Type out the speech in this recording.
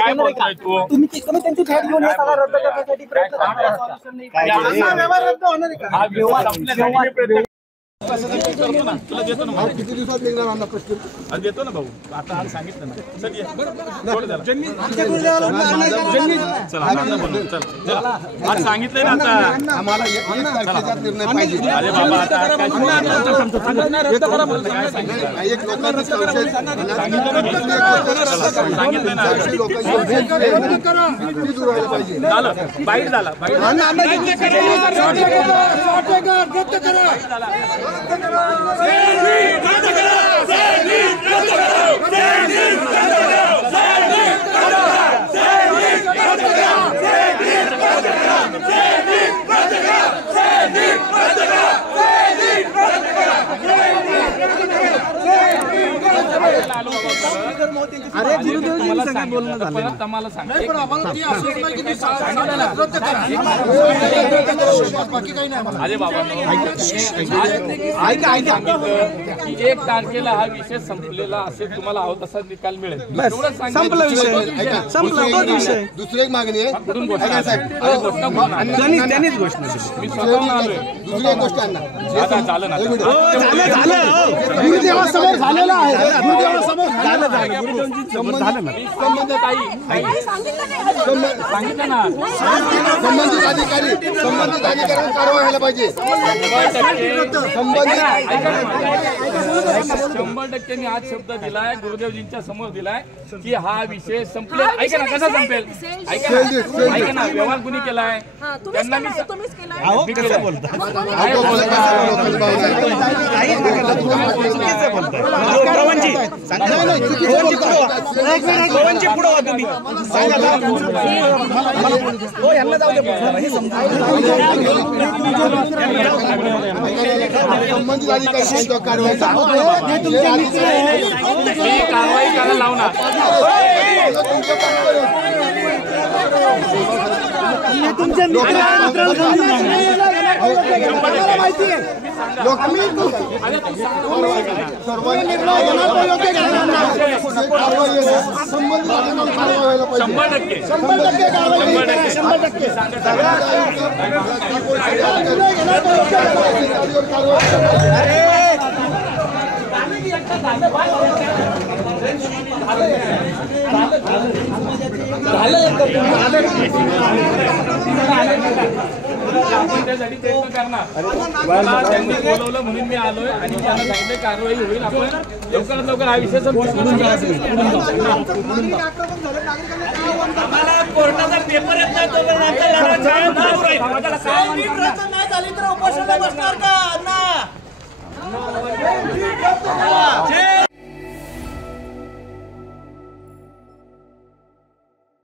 काय बोलतोय तू? तुम्ही त्यांची भेट घेऊन हे सगळं रद्द करण्यासाठी प्रयत्न तुला देतो ना किती दिवसात निघणार आम्हाला प्रश्न देतो ना भाऊ आता आज सांगितलं ना चल ये चला आज सांगितलंय ना आता आम्हाला एक तारखेचा निर्णय पाहिजे. अरे बाबा आता एक लोकांचं संशय सांगितलं ना किती दूर व्हायला पाहिजे. झालं बाईट झाला अरे गुरुदेव सगळं बोलणं झालं आम्हाला सांग अरे बाबा ऐका 1 तारखेला हा विषय संपलेला असेल तुम्हाला हवं तसा निकाल मिळेल संपला विषय संपला तोच विषय. दुसरी एक मागणी आहे. त्यांनीच घोषणा मी स्वतःहून आलोय. दुसरी एक गोष्ट अण्णा आता झालं ना गुरुदेवासमोर झालेलं आहे. गुरुदेवासमोर झालं संबंधित सांगितलं ना संबंधित अधिकाऱ्यांवर कारवाई व्हायला पाहिजे. 100% मी आज शब्द दिलाय गुरुदेवजींच्या समोर दिलाय की हा विषय संपलेला. ऐका ना कसा संपेल ऐका ना व्यवहार कुणी केलाय त्यांना मी संबंधित अधिकाऱ्यांवर कारवाई करायला लावणार. तुमच्या माहिती आहे सर्वांनी त्यासाठी प्रयत्न करणार. त्यांनी बोलवलं म्हणून मी आलोय आणि त्यांना सांगितलं कारवाई होईल. आपण लवकरात लवकर हा विषय कोर्टाचा पेपर येत नाही तोपर्यंत